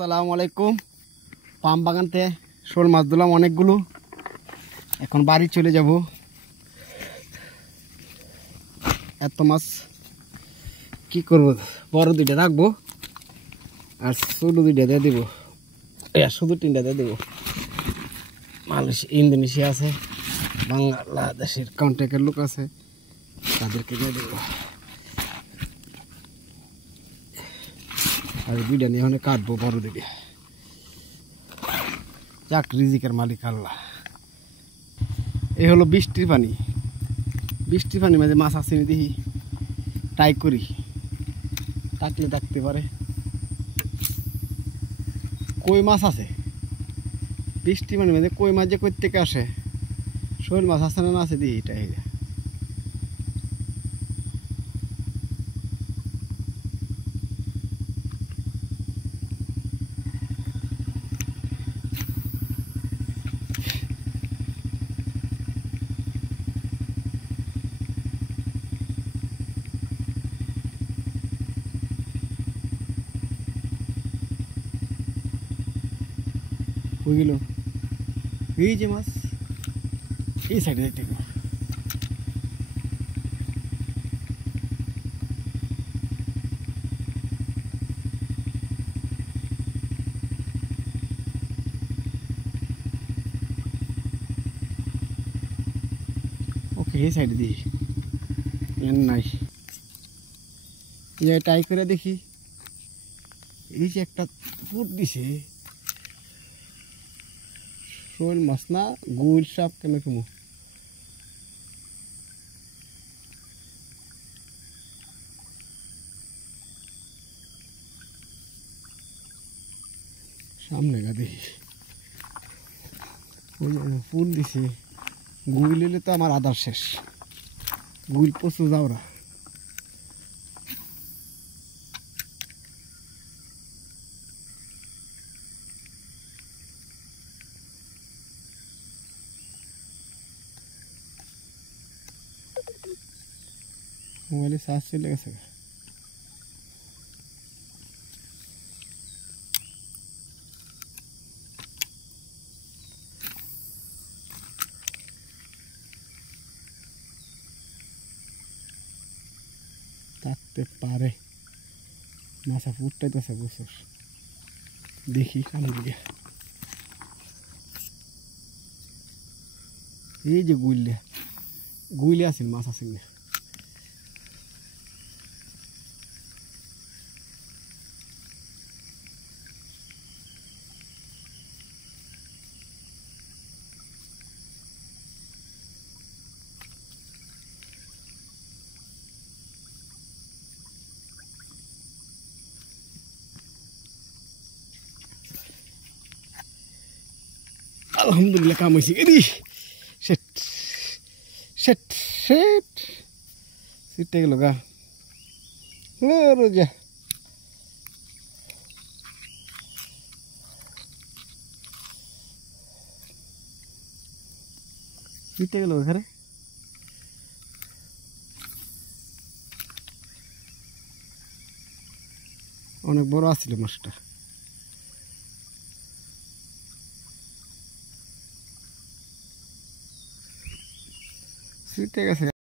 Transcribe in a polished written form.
আসসালামু আলাইকুম। পাম বাগানতে শোল মাছ দিলাম অনেকগুলো, এখন বাড়ি চলে যাব। এত মাছ কি করব, বড় দুইটা রাখবো আর ছোট দুইটা দিয়ে দেবো, শুধু তিনটা দিয়ে দেবো। মালয়েশিয়া ইন্দোনেশিয়া আছে, বাংলাদেশের কন্ট্যাক্টের লোক আছে, তাদেরকে দিয়ে দেবো। আর দুইটা নিয়ে ওখানে কাটবো, বড় দুইটা। যাক, রিজিকের মালিক আল্লাহ। এই হলো বৃষ্টির পানি। বৃষ্টির পানি মাঝে মাছ আসেনি, দেখি ট্রাই করি, থাকলে থাকতে পারে। কই মাছ আছে বৃষ্টি পানির মাঝে, কই মাছ যে কই থেকে আসে। শোল মাছ আছে না আছে, দেখি এটা হয়ে গেল। এই যে মাছ এই সাইডে দেখতে গেল। ওকে, এই সাইডে দিই নাই, ট্রাই করে দেখি। এই যে একটা ফুট দিছে, শোল মাছ না গুল সাপ কেন কমু। সামনে গা দেখি ফুল দিছে। গুইল এলে তো আমার আদার শেষ। গুইল প্রচুর যাওরা। মোবাইলে চার্জ চলে গেছে। থাকতে পারে, মাছা ফুটতেছে প্রচুর। দেখি কানে দিকে। এই যে গুইলে গুইলে আছিল, মাছ আছিল না। আলহামদুলিল্লাহ কাম হয়েছে। এদি সেট সেট সেট সিটে গেল গা। রোজা সিটে গেল ঘরে। অনেক বড় আছিল মাছটা। সিটে গেছে।